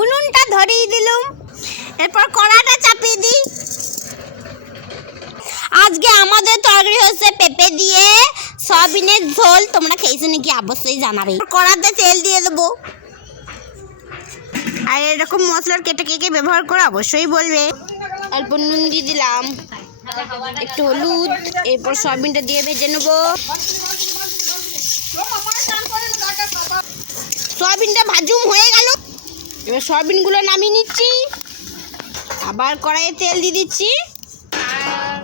উনুনটা ধরিয়ে দিলুম, এরপর কড়াটা চাপিয়ে দিই। আজকে আমাদের তরকারি হচ্ছে পেঁপে দিয়ে সয়াবিনের ঝোল। তোমরা খেয়েছো নাকি অবশ্যই জানাবে। কড়াতে তেল দিয়ে দেবো, আর এরকম মশলার কেটে কে ব্যবহার করে অবশ্যই বলবে। অল্প নুন দিয়ে দিলাম, একটু হলুদ, এরপর সয়াবিনটা দিয়ে ভেজে নেবো। সয়াবিনটা ভাজুম হয়ে গেল, এবার সয়াবিনগুলো নামিয়ে নিচ্ছি। আবার কড়াইয়ে তেল দিয়ে দিচ্ছি।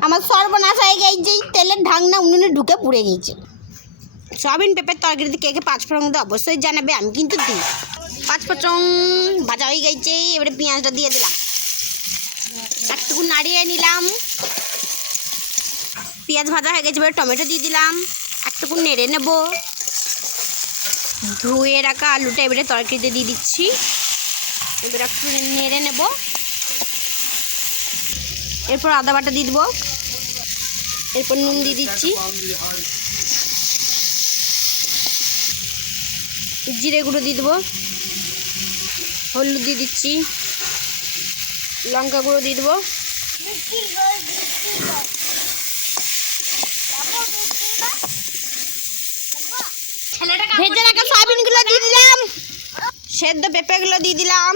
আমার সর্বনাশ হয়ে গেছে, তেলের ঢাকনা উনুনে ঢুকে পুড়ে গেছে। সয়াবিন পেঁপের তরকারিতে কে কে পাঁচফোড়ন দিয়ে অবশ্যই জানাবে, আমি কিন্তু দিই। পাঁচফোড়ন ভাজা হয়ে গেছে, এবারে পেঁয়াজটা দিয়ে দিলাম, একটুকু নাড়িয়ে নিলাম। পেঁয়াজ ভাজা হয়ে গেছে, এবারে টমেটো দিয়ে দিলাম, একটুকু নেড়ে নেব। ধুয়ে রাখা আলুটা এবারে তরকারিতে দিয়ে দিচ্ছি, এবারে একটু নেড়ে নেব। এরপর আদা বাটা দিয়ে দেবো, এরপর নুন দিয়ে দিচ্ছি, জিরে গুঁড়ো দিয়ে দেবো, হলুদ দিয়ে দিচ্ছি, লঙ্কা গুঁড়ো দিয়ে দেবো, ভেজে রাখা সয়াবিনগুলো দিয়ে দিলাম, সেদ্ধ পেঁপেগুলো দিয়ে দিলাম,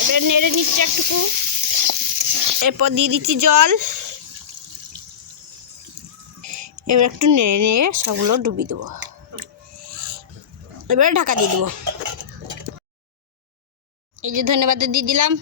এবারে নেড়ে নিচ্ছি একটুকু। এরপর দিয়ে দিচ্ছি জল, এবার একটু নেড়ে নেড়ে সবগুলো ডুবিয়ে দেবো। এবারে ঢাকা দিয়ে দেবো। এই যে ধন্যবাদ দিয়ে দিলাম।